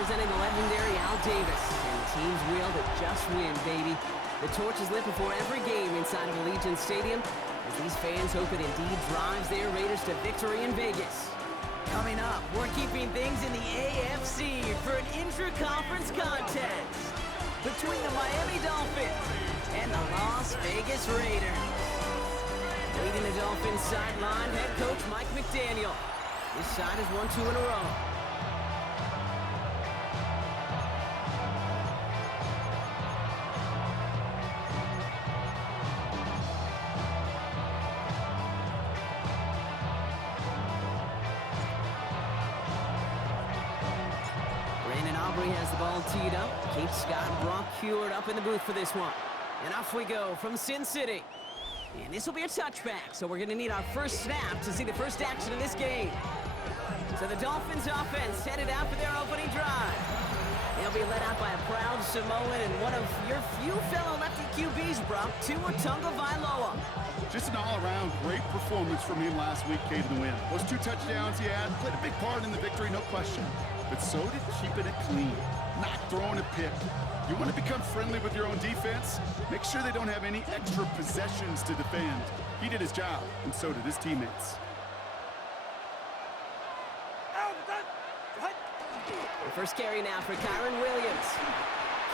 representing the legendary Al Davis. And the team's will to just win, baby. The torch is lit before every game inside of Allegiant Stadium, as these fans hope it indeed drives their Raiders to victory in Vegas. Coming up, we're keeping things in the AFC for an intra-conference contest between the Miami Dolphins and the Las Vegas Raiders. Leading the Dolphins sideline, head coach Mike McDaniel. This side has won 2 in a row. Has the ball teed up. Kate Scott and Brock Heward up in the booth for this one. And off we go from Sin City. And this will be a touchback, so we're going to need our first snap to see the first action in this game. So the Dolphins offense headed out for their opening drive. They'll be led out by a proud Samoan and one of your few fellow lefty QBs, Brock, Tua Tagovailoa. Just an all-around great performance from him last week, Kate, in the win. Those 2 touchdowns he had played a big part in the victory, no question. But so did keeping it clean, not throwing a pick. You want to become friendly with your own defense? Make sure they don't have any extra possessions to defend. He did his job, and so did his teammates. The first carry now for Kyron Williams.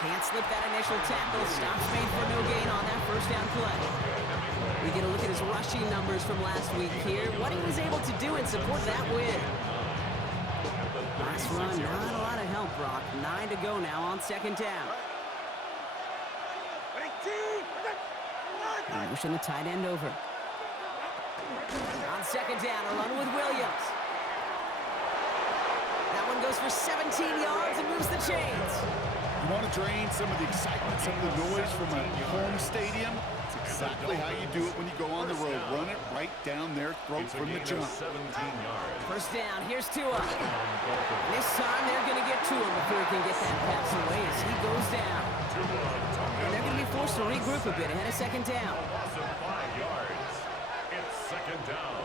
Can't slip that initial tackle. Stops made for no gain on that first down play. We get a look at his rushing numbers from last week here. What he was able to do in support of that win. Last run, not a lot of help, Brock. 9 to go now on second down. And pushing the tight end over. On second down, a run with Williams. That one goes for 17 yards and moves the chains. You want to drain some of the excitement, some of the noise from a home stadium? It's exactly how you do it when you go on the road. Run it right down their throat from the jump. First down, here's Tua. And this time they're going to get to him before he can get that pass away as he goes down. And they're going to be forced to regroup a bit ahead of second down. It's second down.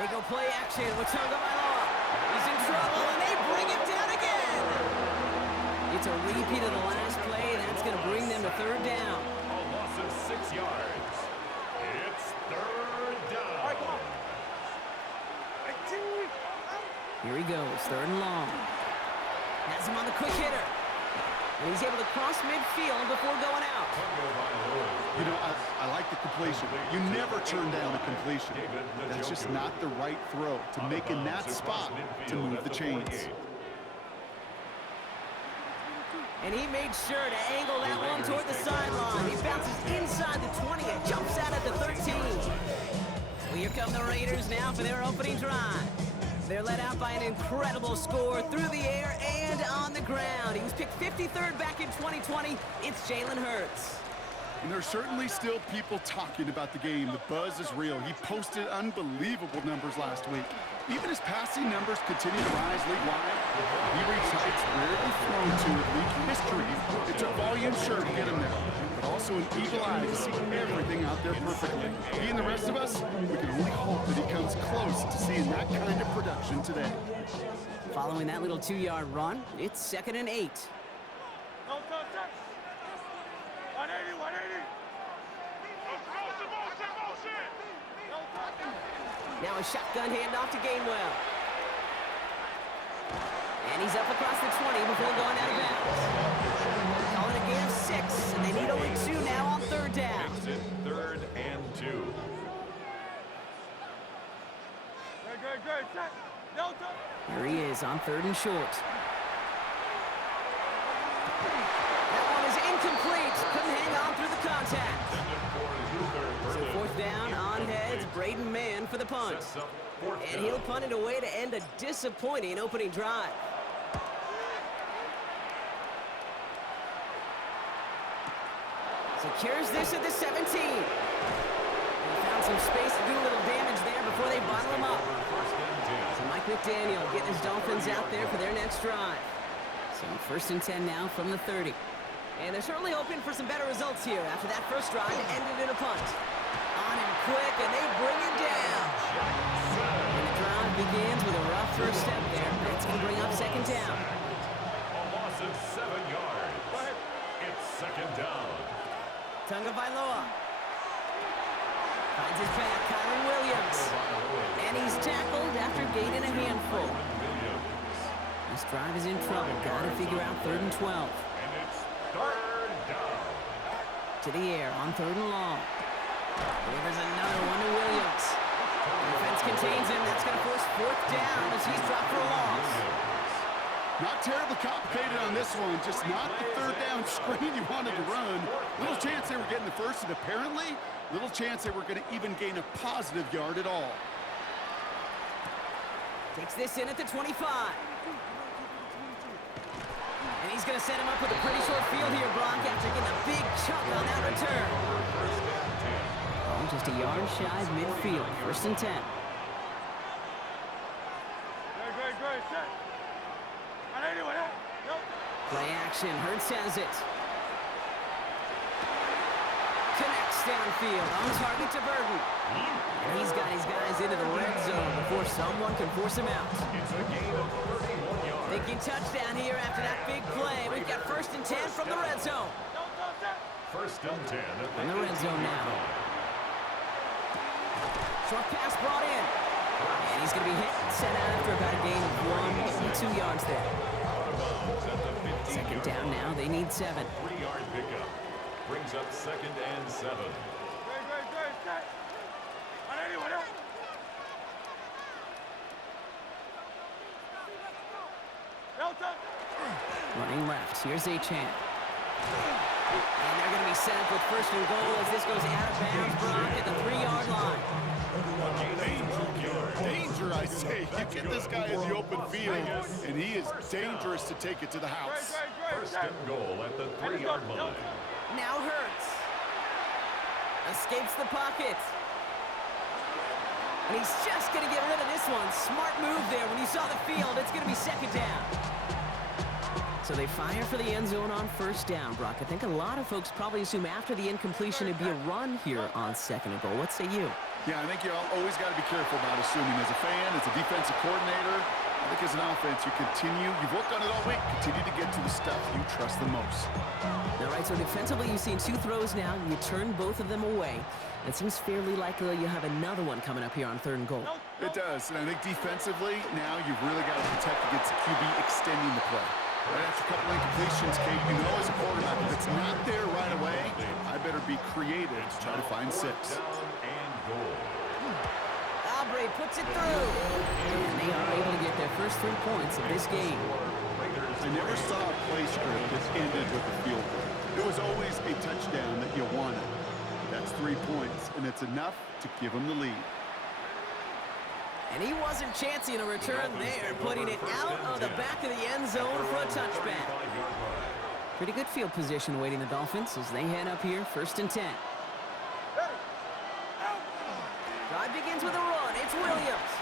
They go play action with Tagovailoa. He's in trouble, and they bring him down again. It's a repeat of the last play. That's going to bring them to third down. A loss of 6 yards. It's third down. Here he goes, third and long. Has him on the quick hitter. And he's able to cross midfield before going out. You know, I like the completion. You never turn down a completion. That's just not the right throw to make in that spot to move the chains. And he made sure to angle that one toward the sideline. He bounces inside the 20 and jumps out at the 13. Well, here come the Raiders now for their opening drive. They're led out by an incredible score through the air and on the ground. He was picked 53rd back in 2020. It's Jalen Hurts. And there's certainly still people talking about the game. The buzz is real. He posted unbelievable numbers last week. Even his passing numbers continue to rise league-wide. He reached heights rarely thrown to in league history. It took volume, sure, to get him there, but also an eagle eye to see everything out there perfectly. He and the rest of us, we can only hope that he comes close to seeing that kind of production today. Following that little 2-yard run, it's second and 8. Now a shotgun handoff to Gainwell. And he's up across the 20 before going out of bounds. Calling a gain of 6, and they need only 2 now on third down. Makes it third and 2. Here he is on third and short. That one is incomplete. Couldn't hang on through the contact. So fourth down on heads. Braden Mann for the punt. And he'll punt it away to end a disappointing opening drive. Secures this at the 17. They found some space to do a little damage there before they bottle him up. So Mike McDaniel getting his Dolphins out there for their next drive. So first and 10 now from the 30. And they're certainly hoping for some better results here after that first drive ended in a punt. On him quick, and they bring him down. And the drive begins with a rough first step there. That's going to bring up second down. A loss of 7 yards. It's second down. Tagovailoa finds his back, Kyron Williams. And he's tackled after gaining a handful. This drive is in trouble. Got to figure out 3rd and 12. And it's third down. To the air on 3rd and long. Delivers another one to Williams. Defense contains him. That's going to force 4th down as he's dropped for a loss. Not terribly complicated on this one. Just not the 3rd down screen you wanted to run. Little chance they were getting the first, and apparently little chance they were going to even gain a positive yard at all. Takes this in at the 25. And he's going to set him up with a pretty short field here, Brock, after getting a big chunk on that return. Oh, just a yard shy of midfield. 1st and 10. Play action. Hurts has it. Connects downfield. On target to Burton. And he's got his guys into the red zone before someone can force him out. It's a gain of 31 yards. Thinking touchdown here after that big play. We've got 1st and 10 from the red zone. 1st and 10 In the red zone now. Short pass brought in. And he's going to be hit and set out after about a gain of 2 yards there. Second down now. They need 7. 3-yard pickup. Brings up 2nd and 7. Running left. Here's Achane. And they're going to be set up with 1st and goal as this goes out of bounds, Brock, at the 3-yard line. Danger, I say. You get this guy in the open field, and he is dangerous to take it to the house. 1st and goal at the 3-yard line. Now Hurts. Escapes the pocket. And he's just going to get rid of this one. Smart move there. When you saw the field, it's going to be 2nd down. So they fire for the end zone on 1st down, Brock. I think a lot of folks probably assume after the incompletion it'd be a run here on 2nd and goal. What say you? Yeah, I think you always got to be careful about assuming. As a fan, as a defensive coordinator, I think as an offense, you've worked on it all week, continue to get to the stuff you trust the most. All right, so defensively, you've seen 2 throws now. You turn both of them away. It seems fairly likely you have another one coming up here on 3rd and goal. It does, and I think defensively, now you've really got to protect against the QB extending the play. Right after a couple incompletions, Kate, you know as a quarterback, if it's not there right away, I better be creative to try to find 6. Aubrey puts it through. And they are able to get their first 3 points of this game. I never saw a play script that ended with a field goal. It was always a touchdown that you wanted. That's 3 points, and it's enough to give them the lead. And he wasn't chancing a return there, putting it out of the back of the end zone for a touchback. Pretty good field position awaiting the Dolphins as they head up here, 1st and 10. Drive begins with a run. It's Williams.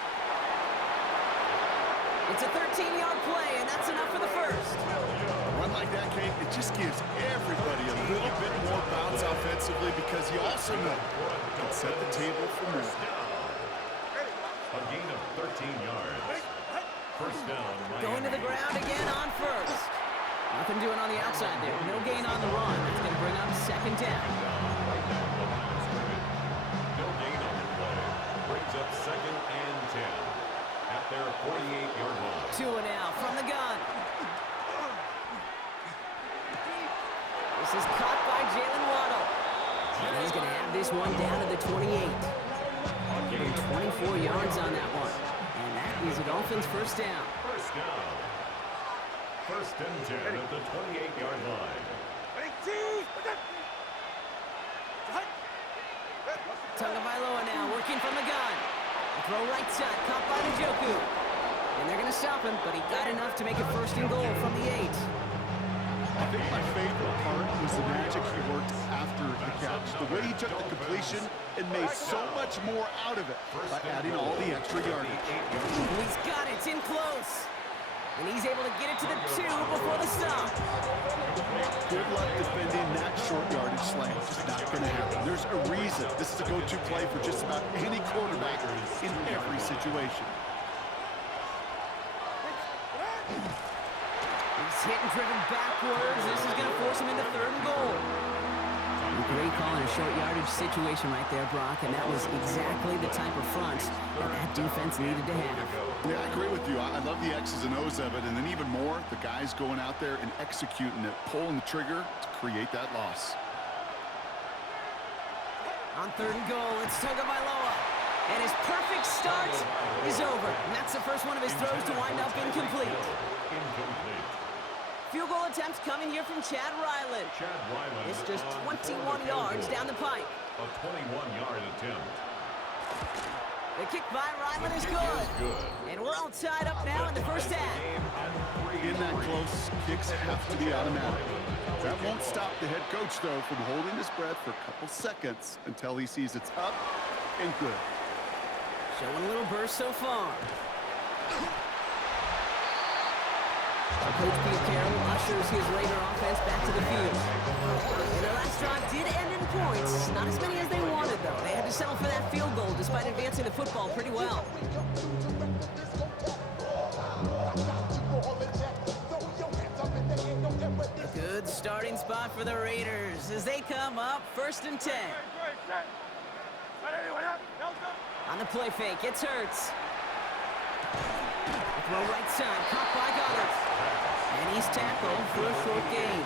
It's a 13-yard play, and that's enough for the first. A run like that, Kate, it just gives everybody a little bit more bounce offensively because you also know it can set the table for more. A gain of 13 yards. 1st down. Going to the ground again on 1st. Nothing doing on the outside there. No gain on the run. That's going to bring up 2nd down. No gain on the play. Brings up 2nd and 10 at their 48-yard line. 2 and out from the gun. This is caught by Jalen Waddle. And he's going to have this one down to the 28. Getting 24 yards on that one. And that is the Dolphins' 1st down. 1st down. 1st and 10 at the 28-yard line. Tagovailoa now working from the gun. Throw right side, caught by Njoku. And they're going to stop him, but he got enough to make it 1st and goal from the 8. I think my favorite part was the magic he worked after the catch. The way he took the completion and made so much more out of it by adding all the extra yardage. He's got it. It's in close. And he's able to get it to the 2 before the stop. Good luck defending that short yardage slant. Just not going to happen. There's a reason this is a go-to play for just about any quarterback in every situation. He's hit and driven backwards. This is going to force him into 3rd and goal. Great call in a short yardage situation right there, Brock, and that was exactly the type of front that defense needed to have. Yeah, I agree with you. I love the X's and O's of it, and then even more, the guys going out there and executing it, pulling the trigger to create that loss. On 3rd and goal, it's Tagovailoa. And his perfect start is over. And that's the first one of his throws to wind up incomplete. Field goal attempt coming here from Chad Ryland. It's just 21 yards down the pipe. A 21-yard attempt. The kick by Ryland is good. And we're all tied up now in the first half. In that close, kicks have to be automatic. That won't stop the head coach, though, from holding his breath for a couple seconds until he sees it's up and good. Showing a little burst so far. Coach Pete Carroll ushers his Raider offense back to the field. And their last drive did end in points. Not as many as they wanted, though. They had to settle for that field goal despite advancing the football pretty well. A good starting spot for the Raiders as they come up 1st and 10. On the play fake, it's Hurts. Throw right side, caught by Goddard. And he's tackled for a short gain.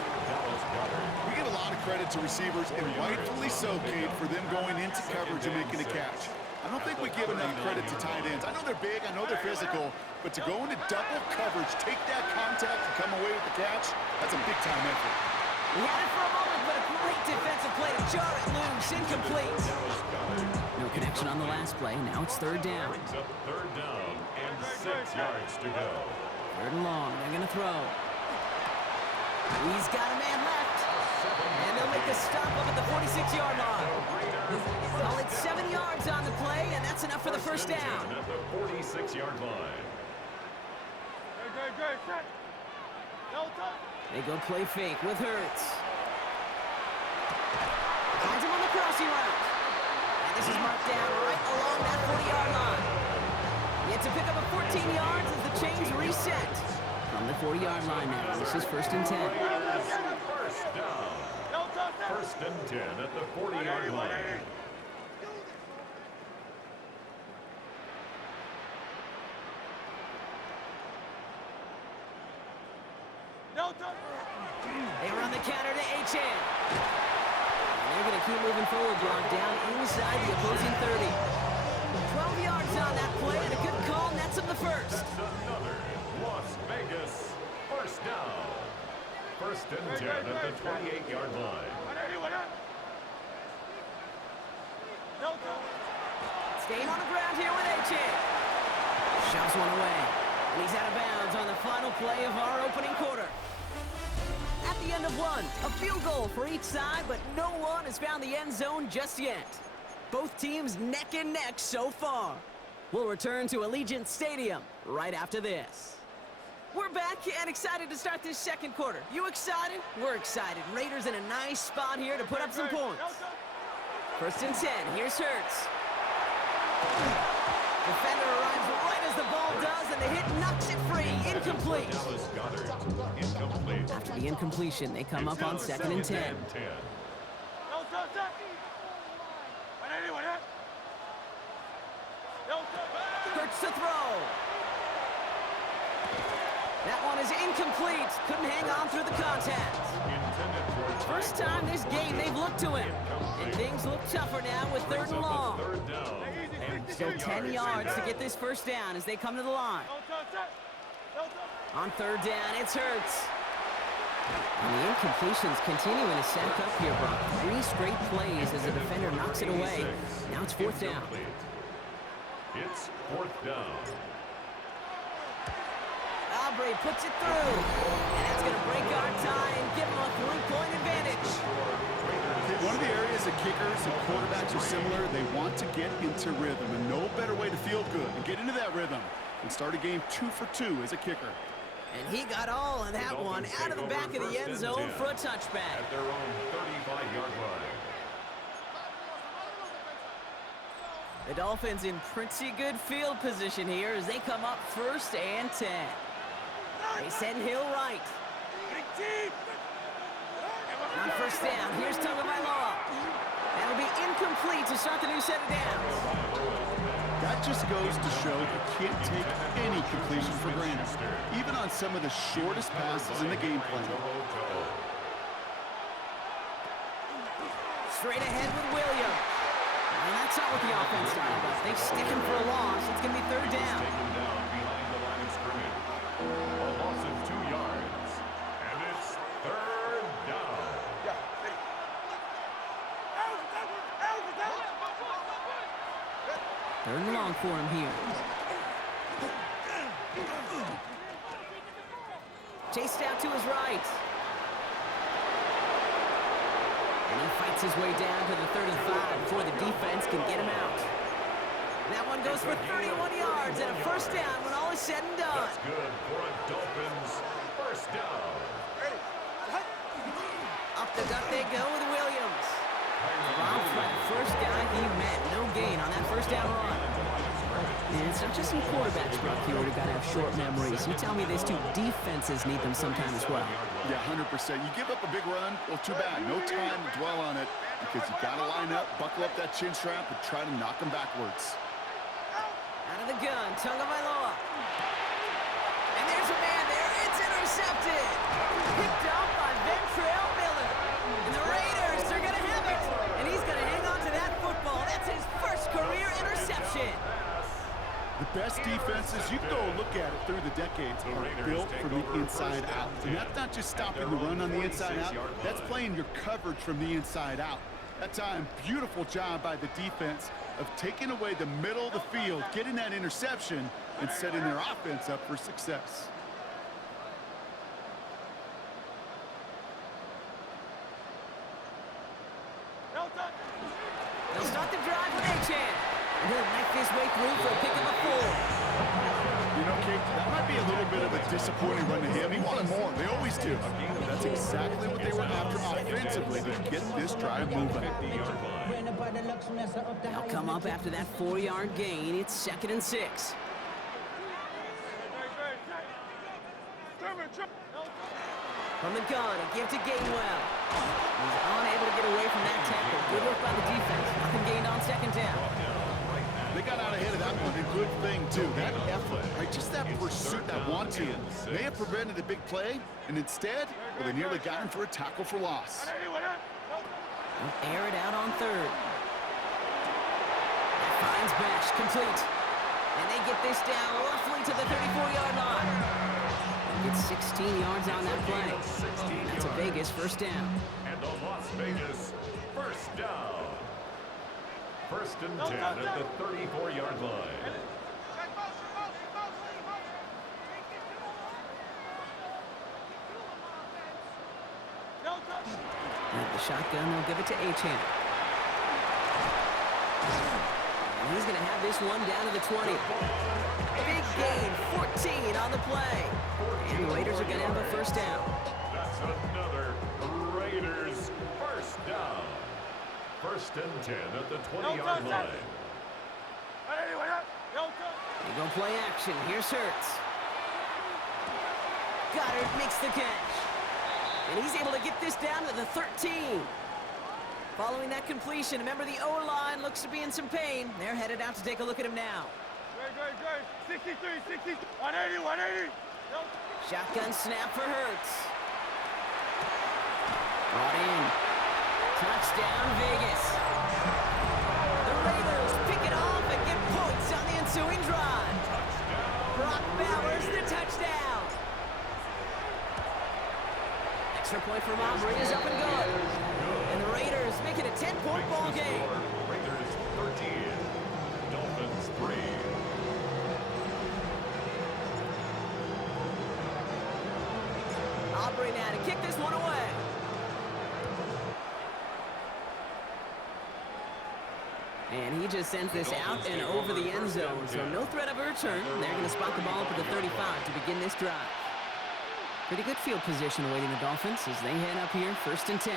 We give a lot of credit to receivers, and rightfully so, Kate, for them going into coverage and making a catch. I don't think we give enough credit to tight ends. I know they're big, I know they're physical, but to go into double coverage, take that contact, and come away with the catch, that's a big-time effort. He had it for a moment, but a great defensive play to jar it loose, incomplete. No connection on the last play. Now it's 3rd down. Brings up 3rd down and 6 yards to go. 3rd and long. They're going to throw. He's got a man left. And they'll make the stop up at the 46-yard line. Call it 7 yards on the play, and that's enough for the first down. At the 46-yard line. They go play fake with Hurts. Finds him on the crossing route. And this is marked down right along that 40-yard line. Yet to pick up a 14 yards as the chains reset. From the 40-yard line now, this is 1st and 10. First down. 1st and 10 at the 40-yard line. They run the counter to H.M. And they're going to keep moving forward, Brock, down inside the opposing 30. 12 yards on that play, and a good call nets him the first. That's another Las Vegas first down. 1st and 10 at the 28-yard line. Staying on the ground here with H.M. Shoves one away. And he's out of bounds on the final play of our opening quarter. At the end of one, a field goal for each side, but no one has found the end zone just yet. Both teams neck and neck so far. We'll return to Allegiant Stadium right after this. We're back and excited to start this 2nd quarter. You excited? We're excited. Raiders in a nice spot here to put up some points. 1st and 10, here's Hurts. Defender arrives right as the ball does, and the hit knocks it free. Incomplete. Dallas Goedert, incomplete. After the incompletion, they come up on 2nd and 10. Hurts to throw. That one is incomplete. Couldn't hang on through the contact. First time this game they've looked to him. And things look tougher now with 3rd and long. Still 10 yards to get this first down as they come to the line. On 3rd down, it's Hurts. And the incompletions continuing to stack up here, Brock. 3 straight plays as the defender knocks it away. Now it's 4th down. It's 4th down. Aubrey puts it through. And that's going to break our tie and give them a 3-point advantage. One of the areas that kickers and quarterbacks are similar, they want to get into rhythm, and no better way to feel good and get into that rhythm and start a game 2 for 2 as a kicker. And he got all of that one out of the back of the end zone for a touchback. At their own 35-yard line. The Dolphins in pretty good field position here as they come up 1st and 10. They send Hill right. On first down, here's Tagovailoa. That'll be incomplete to start the new set of downs. That just goes to show you can't take any completion for granted, even on some of the shortest passes in the game plan. Straight ahead with Williams. And that's not what the offense started, but they stick him for a loss. It's going to be third down. Taken down behind the line of scrimmage. A loss of 2 yards. And it's third down. Third and long for him here. Chased out to his right. And he fights his way down to the 35 before the defense can get him out. That one goes for 31 yards and a first down when all is said and done. That's good for a Dolphins first down. Up the gut they go with Williams. Rob's by the first guy he met. No gain on that first down run. And it's not just some quarterbacks, Brock, here who got to have short memories. You tell me these two defenses need them sometime as well. Yeah, 100%. You give up a big run, well, too bad. No time to dwell on it because you got to line up, buckle up that chin strap, and try to knock them backwards. Out of the gun, Tagovailoa. And there's a man there. It's intercepted. Picked up by Ventrell Miller. And the Raiders are going to have it. And he's going to hang on to that football. That's his first career interception. The best defenses, you can go look at it through the decades, are built from the inside out. And that's not just stopping the run on the inside out. That's playing your coverage from the inside out. That time, beautiful job by the defense of taking away the middle of the field, getting that interception, and setting their offense up for success. They'll start the drive with A-Chan. And he'll knife his way through for a pick of a 4. You know, Kate, that might be a little bit of a disappointing run to him. He wanted more. They always do. But that's exactly what they were after offensively to get this drive moving. They'll come up after that 4-yard gain. It's 2nd and 6. From the gun, a give to Gainwell. He's unable to get away from that tackle. Good work by the defense. Nothing gained on 2nd down. They got out ahead of that one. A good thing, too. That effort, right? Just that pursuit, that want-to, may have prevented a big play, and instead, well, they nearly got him for a tackle for loss. They'll air it out on 3rd. That finds Bash, complete. And they get this down roughly to the 34-yard line. They get 16 yards on that play. That's a Vegas first down. And the Las Vegas first down. 1st and 10 at the 34-yard line. At the shotgun, they'll give it to A-Chan. And he's going to have this one down to the 20. Big gain, 14 on the play. And the Raiders are going to have a first down. That's another Raiders first down. 1st and 10 at the 20-yard line. They go play action. Here's Hurts. Goddard makes the catch. And he's able to get this down to the 13. Following that completion, remember the O-line looks to be in some pain. They're headed out to take a look at him now. 63, 180. Shotgun snap for Hurts. Brought in. Touchdown, Vegas. The Raiders pick it off and get points on the ensuing drive. Brock Bowers, the touchdown. Extra point for Aubrey is up and good. And the Raiders make it a 10-point ball game. Raiders 13, Dolphins 3. Aubrey now to kick this one away. And he just sends this out and over the end zone. So no threat of a return. They're going to spot the ball up at the 35 to begin this drive. Pretty good field position awaiting the Dolphins as they head up here, 1st and 10.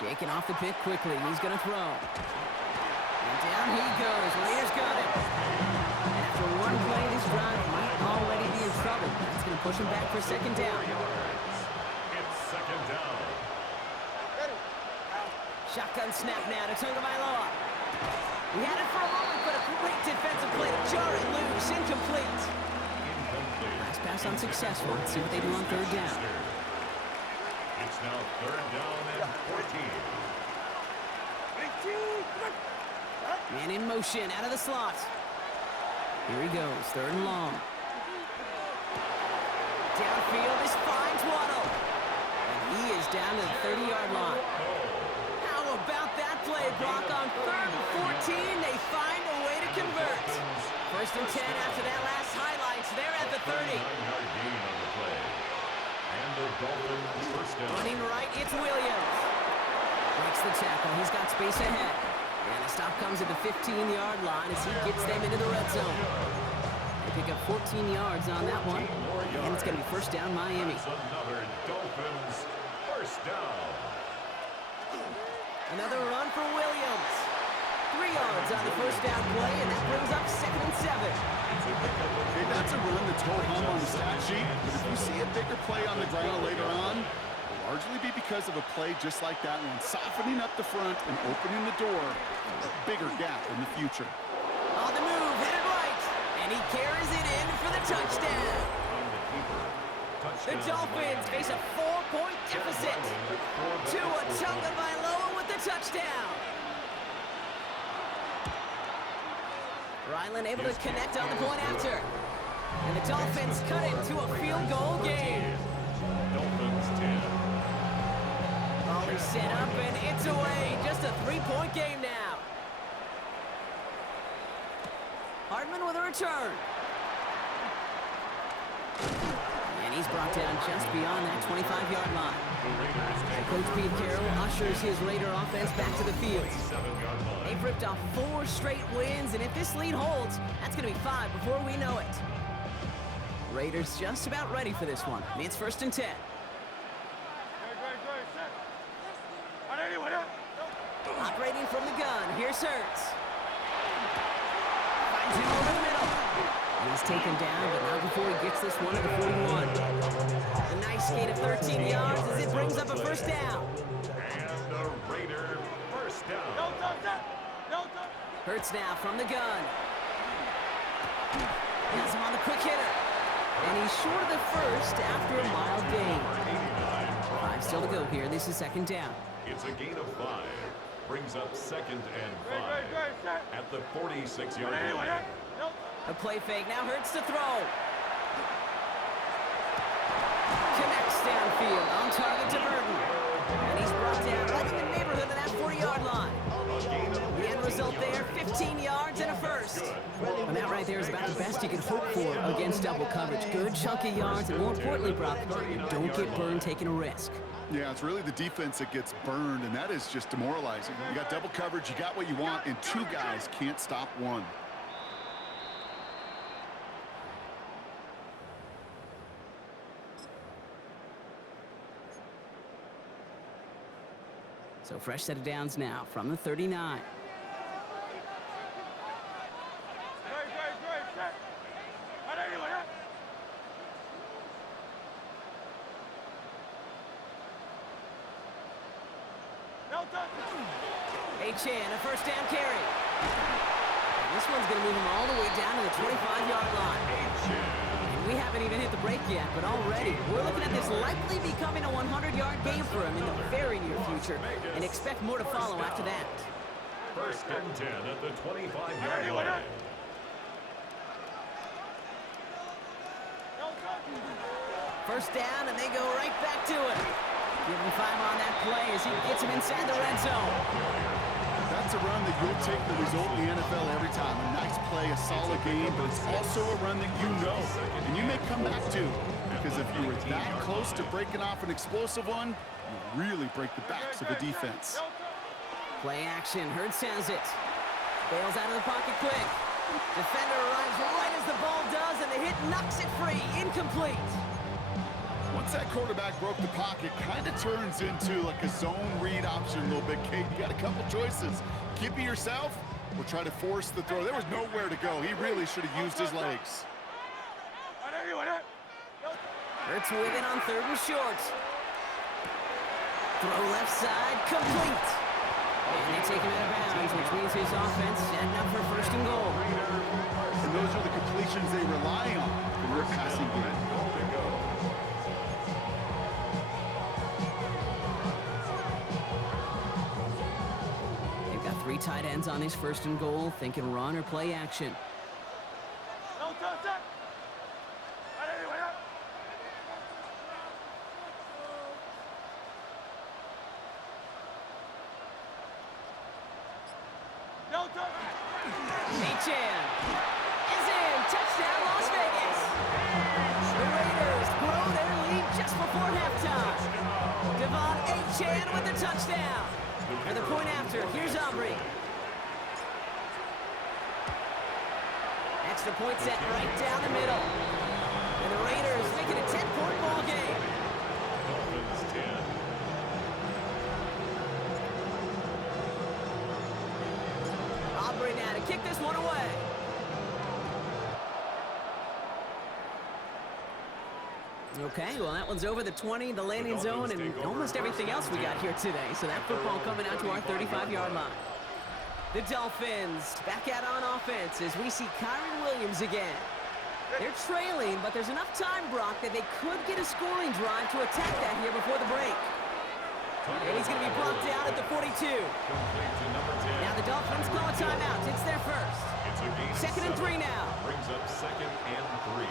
Shaking off the pick quickly. He's going to throw. And down he goes. Raiders go motion back for second down. It's second down. Shotgun snap now to Tagovailoa. He had it for a moment, but a great defensive play to jar it loose. Incomplete. Last pass unsuccessful. Let's see what they do on third down. It's now third down and 14. Man in motion, out of the slot. Here he goes, third and long. Downfield, this finds Waddle. And he is down to the 30-yard line. How about that play, Brock? On third and 14, they find a way to convert. First and 10 after that last highlights. They're at the 30. And the Dolphins first down. Running right, it's Williams. Breaks the tackle, he's got space ahead. And the stop comes at the 15-yard line as he gets them into the red zone. They pick up 14 yards on that one. And it's going to be first down Miami. Another Dolphins first down. Another run for Williams. 3 yards on the first down play, and that brings up second and 7. Okay, that's a run that's ho-hum on the stat sheet, but if you see a bigger play on the ground later on, it'll largely be because of a play just like that one, softening up the front and opening the door for a bigger gap in the future. On the move, headed right, and he carries it in for the touchdown. The Dolphins face a 4-point deficit. Tua Tagovailoa with the touchdown. Ryland able to connect on the point after. And the Dolphins cut it to a field goal game. Dolphins 10. Ball is set up and it's away. Just a 3-point game now. Hardman with a return. And he's brought down just beyond that 25-yard line. Coach Pete Carroll ushers his Raider offense back to the field. They've ripped off 4 straight wins, and if this lead holds, that's going to be 5 before we know it. Raiders just about ready for this one. It's first and 10. Operating from the gun, here's Hurts. Finds him over the middle. And he's taken down, but not before he gets this one to the 41. A nice skate of 13 yards as it brings up a first down. And the Raider first down. Hurts now from the gun. Has him on the quick hitter. And he's short of the first after a mild gain. 5 still to go here. This is second down. It's a gain of 5. Brings up second and 5 at the 46-yard line. A play fake. Now Hurts to throw. Connects downfield. On target to Burton. And he's brought down right in the neighborhood of that 40-yard line. The end result there, 15 yards and a first. And that right there is about the best you can hope for against double coverage. Good chunky yards, and more importantly, Brock, you don't get burned taking a risk. Yeah, it's really the defense that gets burned, and that is just demoralizing. You got double coverage, you got what you want, and 2 guys can't stop one. So fresh set of downs now from the 39. Chan, a first down carry. And this one's going to move him all the way down to the 25-yard line. And we haven't even hit the break yet, but already we're looking at this likely becoming a 100-yard game for him in the very near future, and expect more to follow after that. First and 10 at the 25-yard line. First down, and they go right back to it. Give him 5 on that play as he gets him inside the red zone. That's a run that you'll take the result in the NFL every time. A nice play, a solid game, but it's also a run that you know, and you may come back to, because if you were that close to breaking off an explosive one, you really break the backs of the defense. Play action, Hurts has it. Bails out of the pocket quick. Defender arrives right as the ball does, and the hit knocks it free. Incomplete. Once that quarterback broke the pocket, kind of turns into like a zone read option a little bit, Kate. You got a couple choices. Keep it yourself or try to force the throw. There was nowhere to go. He really should have used his legs. Hurts with it on 3rd and short. Throw left side, complete. And they take him out of bounds, which means his offense setting up for 1st and goal. And those are the completions they rely on in their passing game. They've got 3 tight ends on his 1st and goal, thinking run or play action. Chan is in. Touchdown, Las Vegas. The Raiders grow their lead just before halftime. Devon Chan with the touchdown. For the point after, here's Aubrey. Extra point set right down the middle. And the Raiders make it a 10-point ball game. Dolphins 10. Aubrey now to kick this one away. Okay, well, that one's over the 20, the landing zone, and almost everything else we got here today. So that football coming out to our 35-yard line. The Dolphins back out on offense as we see Kyron Williams again. They're trailing, but there's enough time, Brock, that they could get a scoring drive to attack that here before the break. And he's going to be brought down at the 42. Now the Dolphins call a timeout. It's their first. 2nd and 3 now. Brings up 2nd and 3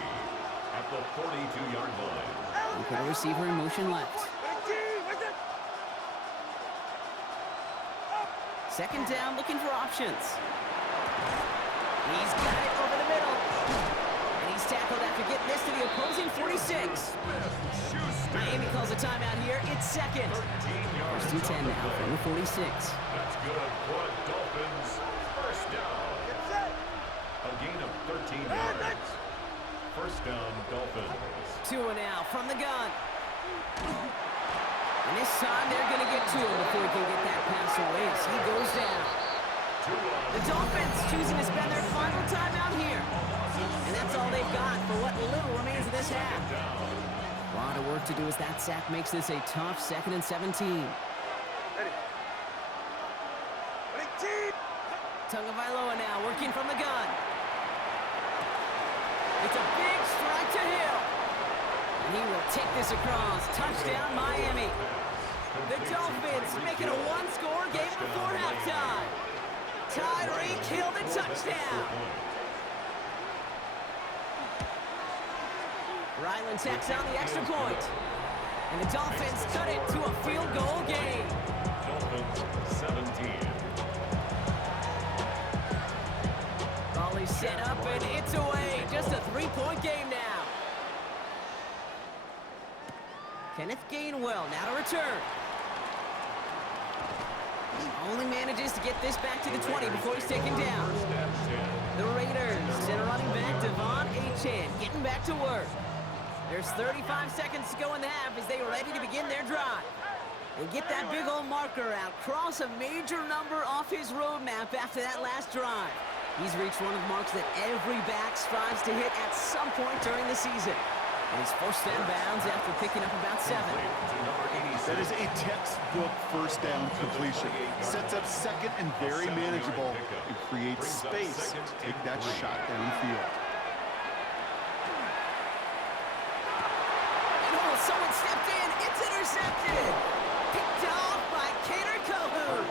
at the 42-yard line. We put a receiver in motion left. 2nd down, looking for options. He's got it over the middle. And he's tackled after getting this to the opposing 46. Miami calls a timeout here. It's 2nd. 1st and 10 now from the 46. That's good for Dolphins. 1st down. A gain of 13 yards. 1st down, Dolphins. 2 now from the gun. And this time they're going to get to him before he can get that pass away as he goes down. The Dolphins choosing to spend their final timeout here. And that's all they've got for what little remains of this half. A lot of work to do as that sack makes this a tough 2nd and 17. Tagovailoa now working from the gun. It's a big strike to Hill. And he will take this across. Touchdown, Miami. The Dolphins make it a 1-score game before halftime. Tyreek Hill the touchdown. Ryland tacks on the extra point. And the Dolphins cut it to a field goal game. Dolphins 17. Volley set up and it's away. Just a 3-point game now. Kenneth Gainwell now to return. Only manages to get this back to the 20 before he's taken down. The Raiders and running back Devon Chan getting back to work. There's 35 seconds to go in the half as they are ready to begin their drive. They get that big old marker out, cross a major number off his roadmap after that last drive. He's reached one of the marks that every back strives to hit at some point during the season. And he's forced down bounds after picking up about 7. That is a textbook 1st down completion. Sets up 2nd and very manageable and creates space to take that shot downfield. And oh, someone stepped in. It's intercepted. Picked off by Cater Cohoon.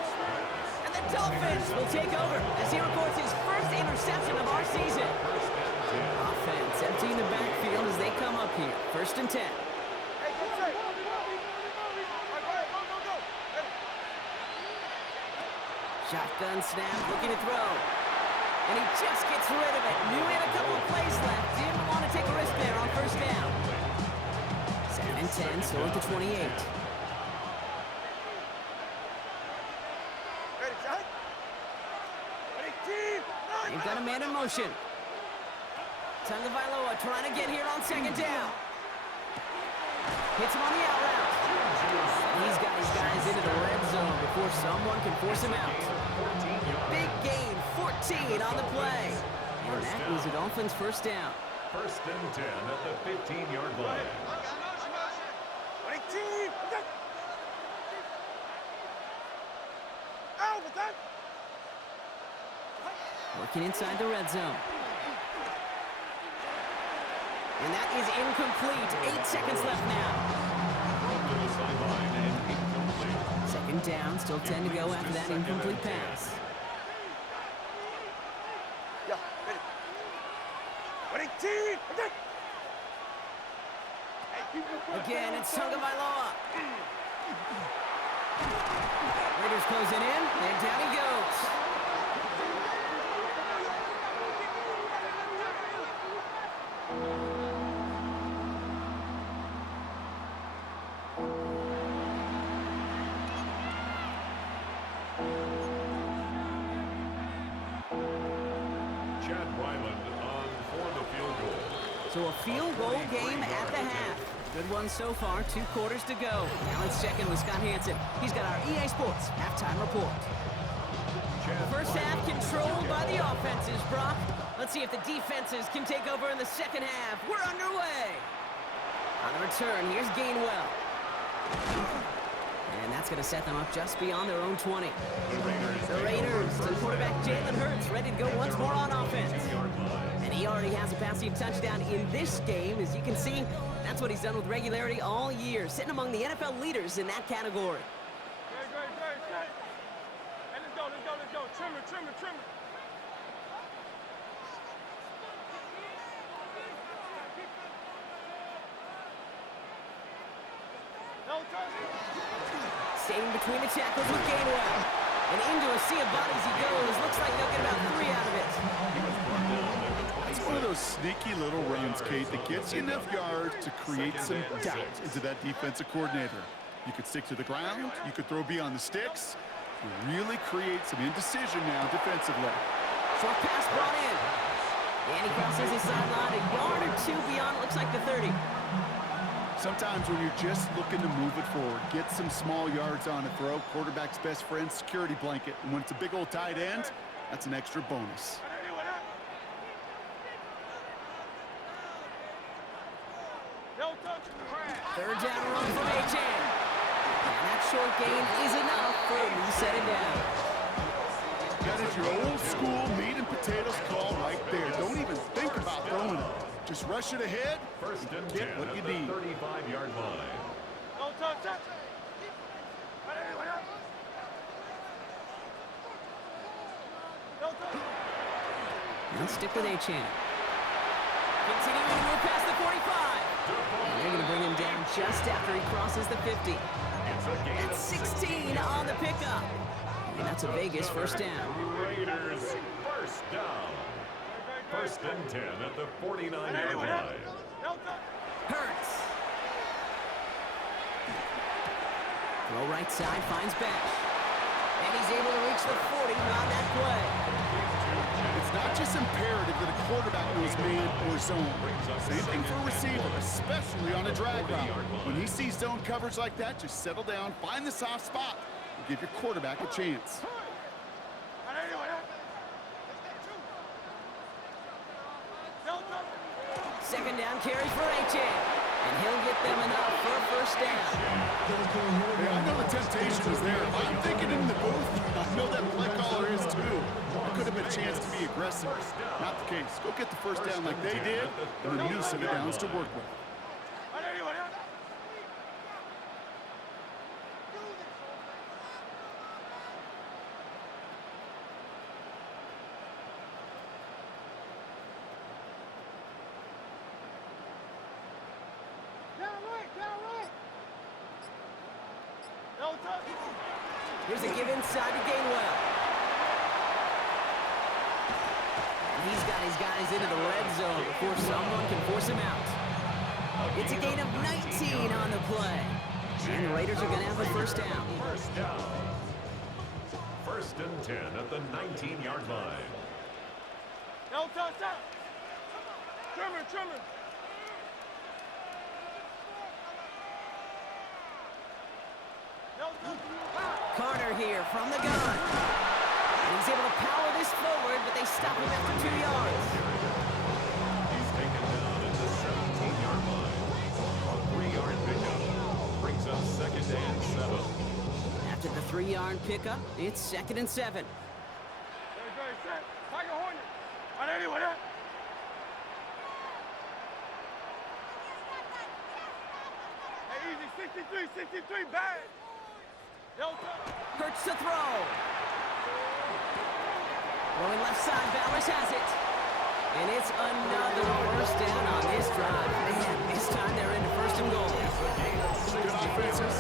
And the Dolphins will take over as he records his first interception of our season. Offense emptying the backfield as they come up here. 1st and 10. Shotgun snap, looking to throw. And he just gets rid of it. Knew he had a couple of plays left. Didn't want to take a risk there on 1st down. 2nd and 10, still at the 28. They've got a man in motion. Tagovailoa trying to get here on 2nd down. Hits him on the out route. And he's got his guys into the red zone before someone can force him out. Big gain, 14 on the play. And that was the Dolphins' 1st down. 1st and 10 at the 15-yard line. Working inside the red zone. And that is incomplete. 8 seconds left now. To the sideline and incomplete. Second down, still 10 to go after that incomplete pass. Again, it's Tagovailoa. Raiders closing in, and down he goes. So a field goal game at the half. Good one so far, 2 quarters to go. Now let's check in with Scott Hansen. He's got our EA Sports halftime report. The first half controlled by the offenses, Brock. Let's see if the defenses can take over in the second half. We're underway. On the return, here's Gainwell. And that's going to set them up just beyond their own 20. The Raiders, the quarterback Jalen Hurts, ready to go once more on offense. And he already has a passing touchdown in this game. As you can see, that's what he's done with regularity all year, sitting among the NFL leaders in that category. Great. Hey, let's go. Trim it. Staying between the tackles with Gainwell. And into a sea of bodies he goes. Looks like they'll get about 3 out of it. It's one of those sneaky little runs, Kate, that gets you enough yards to create some doubt into that defensive coordinator. You could stick to the ground. You could throw beyond the sticks. You really create some indecision now defensively. Short pass brought in. And he crosses his sideline a yard or 2 beyond, it looks like the 30. Sometimes when you're just looking to move it forward, get some small yards on a throw, quarterback's best friend, security blanket. And when it's a big old tight end, that's an extra bonus. Third down run from A-Chan. And that short gain is enough for a resetting down. That is your old school meat and potatoes call right there. Don't even think about throwing it. Just rush it ahead and get what you need. 35-yard line. Let's stick with A-Chan. Continuing to move past the 45. And they're going to bring him down just after he crosses the 50. That's 16 on the pickup. And that's a Vegas first down. Raiders first down. First and 10 at the 49-yard line. Hurts. Throw right side, finds Bash. And he's able to reach the 40 on that play. It's not just imperative that a quarterback knows man or zone. Same thing for a receiver, especially on a drag route. When he sees zone coverage like that, just settle down, find the soft spot, and give your quarterback a chance. Second down carry for A-Chan. And he'll get them enough for a first down. Hey, I know the temptation is there. If I'm thinking in the booth, I know that play caller is too. That could have been a chance to be aggressive. Not the case. Go get the first down like they did, and a new set of downs to work with. Here's a give inside to Gainwell. And he's got his guys into the red zone before someone can force him out. It's a gain of 19 on the play. And the Raiders are going to have a first down. First down. First and 10 at the 19-yard line. Trimmer. Carter here from the gun. And he's able to power this forward, but they stop him after 2 yards. He's taken down at the 17-yard line. A 3-yard pickup brings up second and 7. After the 3-yard pickup, it's second and 7. set. Tiger Hornet. All right, anyway, that. Hey, easy. 63, bad. Hurts to throw. Going left side, Bowers has it. And it's another first down on this drive. Man, this time they're into first and goal. Good offenses.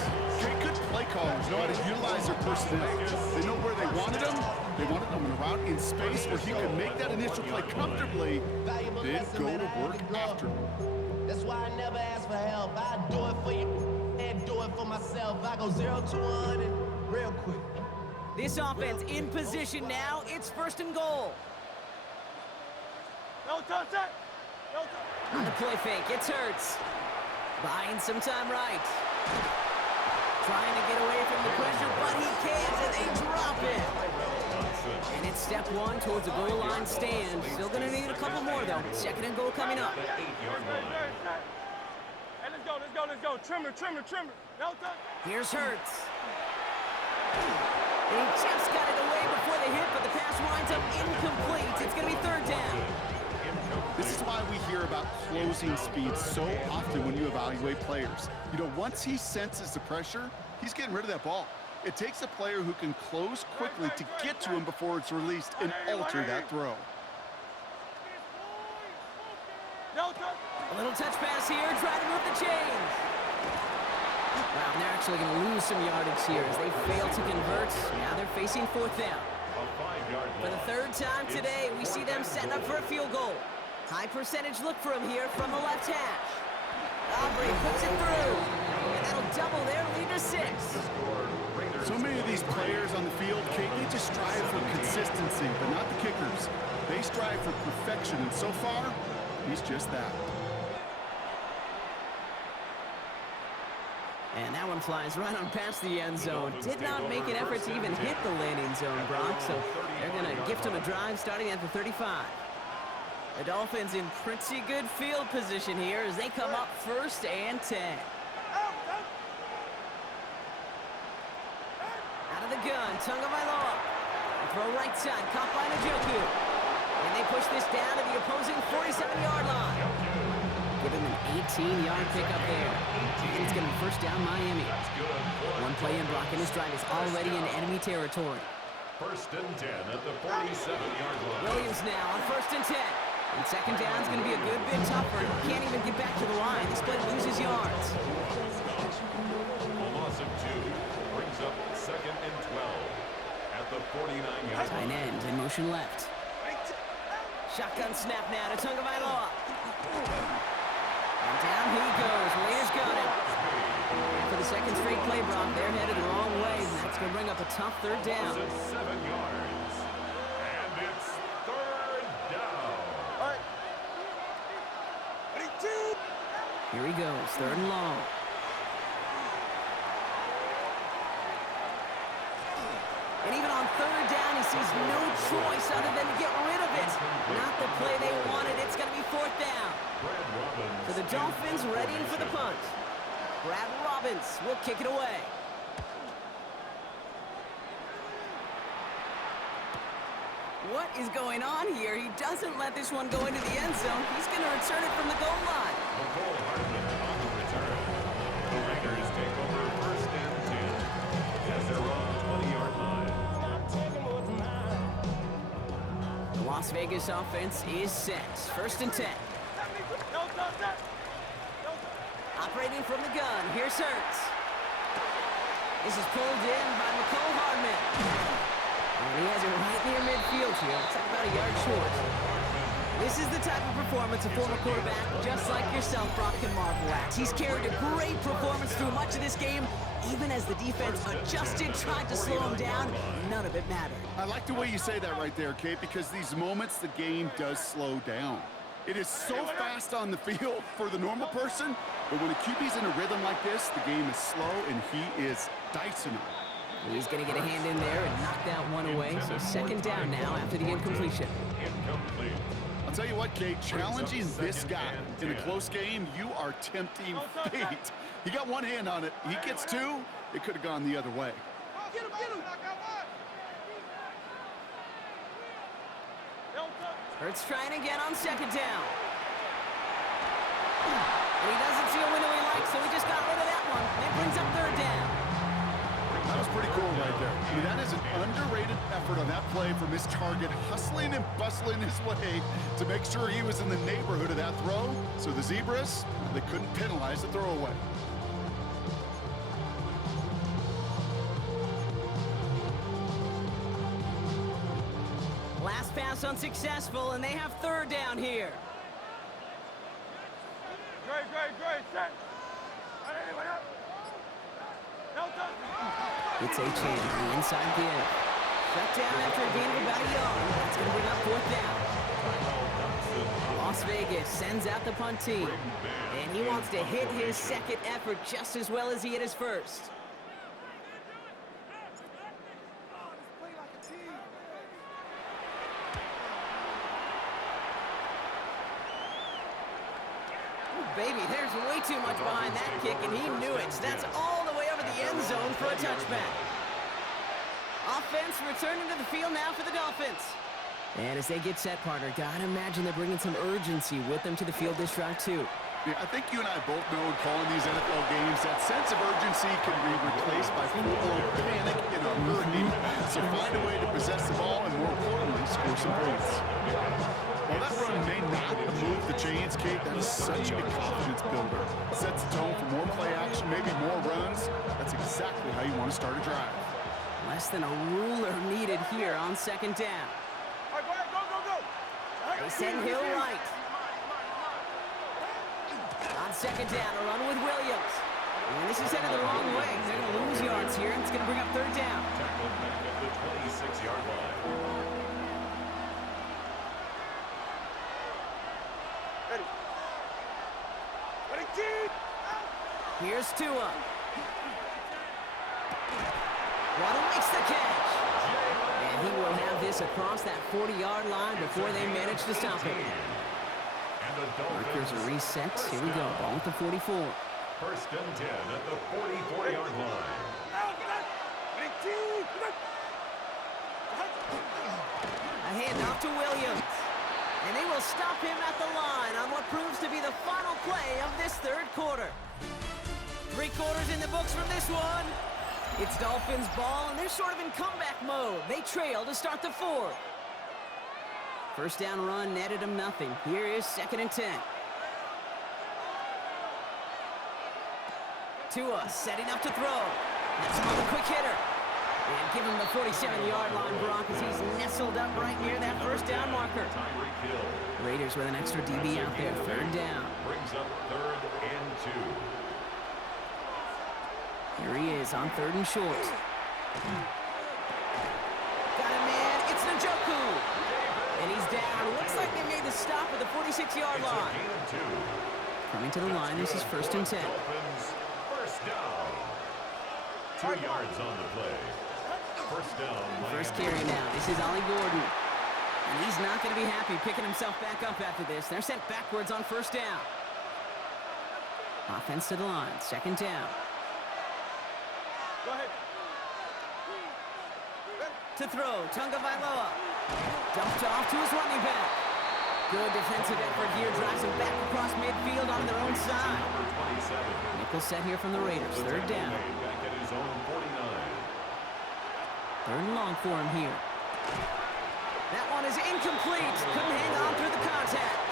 Good play callers know how to utilize their personnel. They know where they wanted them. They wanted them in a route in space where he could make that initial play comfortably, then go to work after. That's why I never ask for help. I do it for you and do it for myself. I go 0 to 100 real quick. This offense in position now. It's first and goal. No touch that. No touch. On the play fake, it's Hurts. Buying some time right. Trying to get away from the pressure, but he can't, and they drop it. And it's step one towards a goal line stand. Still going to need a couple more, though. Second and goal coming up. Hey, let's go. Trimmer. No touch. Here's Hurts. He just got it away before the hit, but the pass winds up incomplete. It's going to be third down. This is why we hear about closing speed so often when you evaluate players. You know, once he senses the pressure, he's getting rid of that ball. It takes a player who can close quickly to get to him before it's released and alter that throw. No touch. A little touch pass here, trying to move the chains. Wow, they're actually going to lose some yardage here as they fail to convert. Now they're facing fourth down. For the third time today, we see them setting up for a field goal. High percentage look for him here from the left hash. Aubrey puts it through, and that'll double their lead to 6. So many of these players on the field, Kate, they just strive for consistency, but not the kickers. They strive for perfection, and so far, he's just that. And that one flies right on past the end zone. Did not make an effort to even hit the landing zone, Brock, so they're going to gift him a drive starting at the 35. The Dolphins in pretty good field position here as they come up first and 10. Out of the gun, Tagovailoa. Throw right side, caught by Njoku. And they push this down to the opposing 47-yard line. Give him an 18-yard pickup there. And it's going to be first down Miami. One play in, Brock, and his drive is already in enemy territory. First and 10 at the 47-yard line. Williams now on first and 10. And second down is going to be a good bit tougher. Can't even get back to the line. This play loses yards. A loss of 2 brings up second and 12 at the 49-yard Tight line. end in motion left. Shotgun snap now to Tagovailoa. And down he goes. Raiders got it. And for the second straight play, Brock, they're headed the wrong way. And that's going to bring up a tough third down. 7 yards. And it's third down. Here he goes, third and long. And even on third down, he sees no choice other than to get rid of it. Not the play they wanted. It's going to be fourth down. So the Dolphins readying for the punt. Brad Robbins will kick it away. What is going on here? He doesn't let this one go into the end zone. He's going to return it from the goal line. McCole Hardman on the return. The Raiders take over first and 10 as they're on the 20-yard line. The Las Vegas offense is set. First and 10. No touch that. Operating from the gun, here's Hurts. This is pulled in by McCole Hardman. And he has it right near midfield here. It's about a yard short. This is the type of performance a former quarterback, just like yourself, Brock, can marvel at. He's carried a great performance through much of this game. Even as the defense adjusted, tried to slow him down, none of it mattered. I like the way you say that right there, Kate, because these moments the game does slow down. It is so fast on the field for the normal person, but when a QB's in a rhythm like this, the game is slow and he is dicing them. He's going to get a hand in there and knock that one away. So second down now after the incompletion. Incomplete. I'll tell you what, Kate, challenging this guy in a close game, you are tempting fate. He got one hand on it. He gets two, it could have gone the other way. Get him. Hurts trying again on second down. And he doesn't see a window he likes, so he just got rid of that one. It brings up third down. That was pretty cool right there. I mean, that is an underrated effort on that play from his target, hustling and bustling his way to make sure he was in the neighborhood of that throw. So the Zebras, they couldn't penalize the throwaway. Last pass unsuccessful, and they have third down here. Great, set. It's a chance, the inside give. Shut down after a gain of about a yard. That's going to bring up fourth down. Las Vegas sends out the punt team. And he wants to hit his second effort just as well as he hit his first. Baby, there's way too much behind that kick, and he knew it. That's all the way over the end zone for a touchback. Offense returning to the field now for the Dolphins. And as they get set, partner, gotta imagine they're bringing some urgency with them to the field this drive, too. Yeah, I think you and I both know in calling these NFL games that sense of urgency can be replaced by full-blown panic in a hurry. So find a way to possess the ball and, more importantly, score some points. While that run may not move the chains, Kate, that is such a confidence builder. Sets the tone for more play action, maybe more runs. That's exactly how you want to start a drive. Less than a ruler needed here on second down. All right, go. They send Hill right. On second down, a run with Williams. And this is headed the wrong way. They're going to lose yards here, and it's going to bring up third down. Tackled back at the 26-yard line. Ready, team. Here's Tua. Waddle makes the catch. And he will have this across that 40-yard line before they manage to stop him. Markers are reset. Here we go. Ball at the 44. First and 10 at the 44-yard line. Ready, team. A handoff to Williams. And they will stop him at the line on what proves to be the final play of this third quarter. 3 quarters in the books from this one. It's Dolphins ball, and they're sort of in comeback mode. They trail to start the fourth. First down run netted them nothing. Here is second and 10. Tua setting up to throw. That's another quick hitter. And give him the 47-yard line, Brock, as he's nestled up right near that first down marker. Raiders with an extra DB out there. Third down. Brings up third and 2. Here he is on third and short. Got him, man. It's Njoku. And he's down. Looks like they made the stop at the 46-yard line. Coming to the line, this is first and 10. Dolphins, first down. 2 yards on the play. First down. First carry now. This is Ollie Gordon. And he's not going to be happy picking himself back up after this. They're sent backwards on first down. Offense to the line. Second down. Go ahead. To throw, Tunga Vailoa. Dumped off to his running back. Good defensive effort here. Drives him back across midfield on their own side. Nickel set here from the Raiders. Third down. Back at his own 49. Third and long for him here. That one is incomplete. Couldn't hang on through the contact.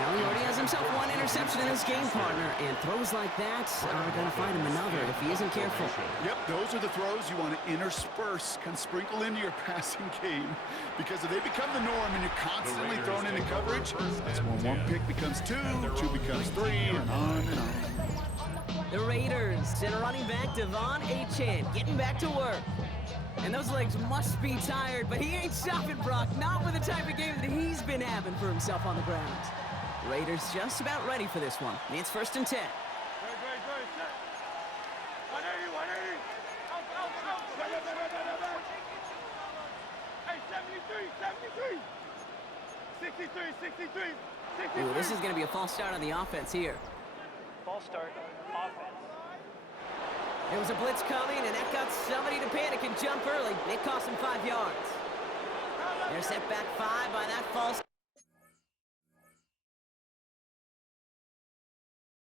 Well, he already has himself one interception in this game, partner. And throws like that are going to find him another if he isn't careful. Yep, those are the throws you want to intersperse, kind of sprinkle into your passing game. Because if they become the norm and you're constantly thrown into coverage, that's when one pick becomes two becomes three, and on and on. The Raiders send a running back, Devon Achane, getting back to work. And those legs must be tired, but he ain't stopping, Brock. Not with the type of game that he's been having for himself on the ground. Raiders just about ready for this one. It's first and 10. Great, set. 180. Out. Hey, 73. 63. Ooh, this is going to be a false start on the offense here. False start, offense. There was a blitz coming, and that got somebody to panic and jump early. It cost him 5 yards. They're set back 5 by that false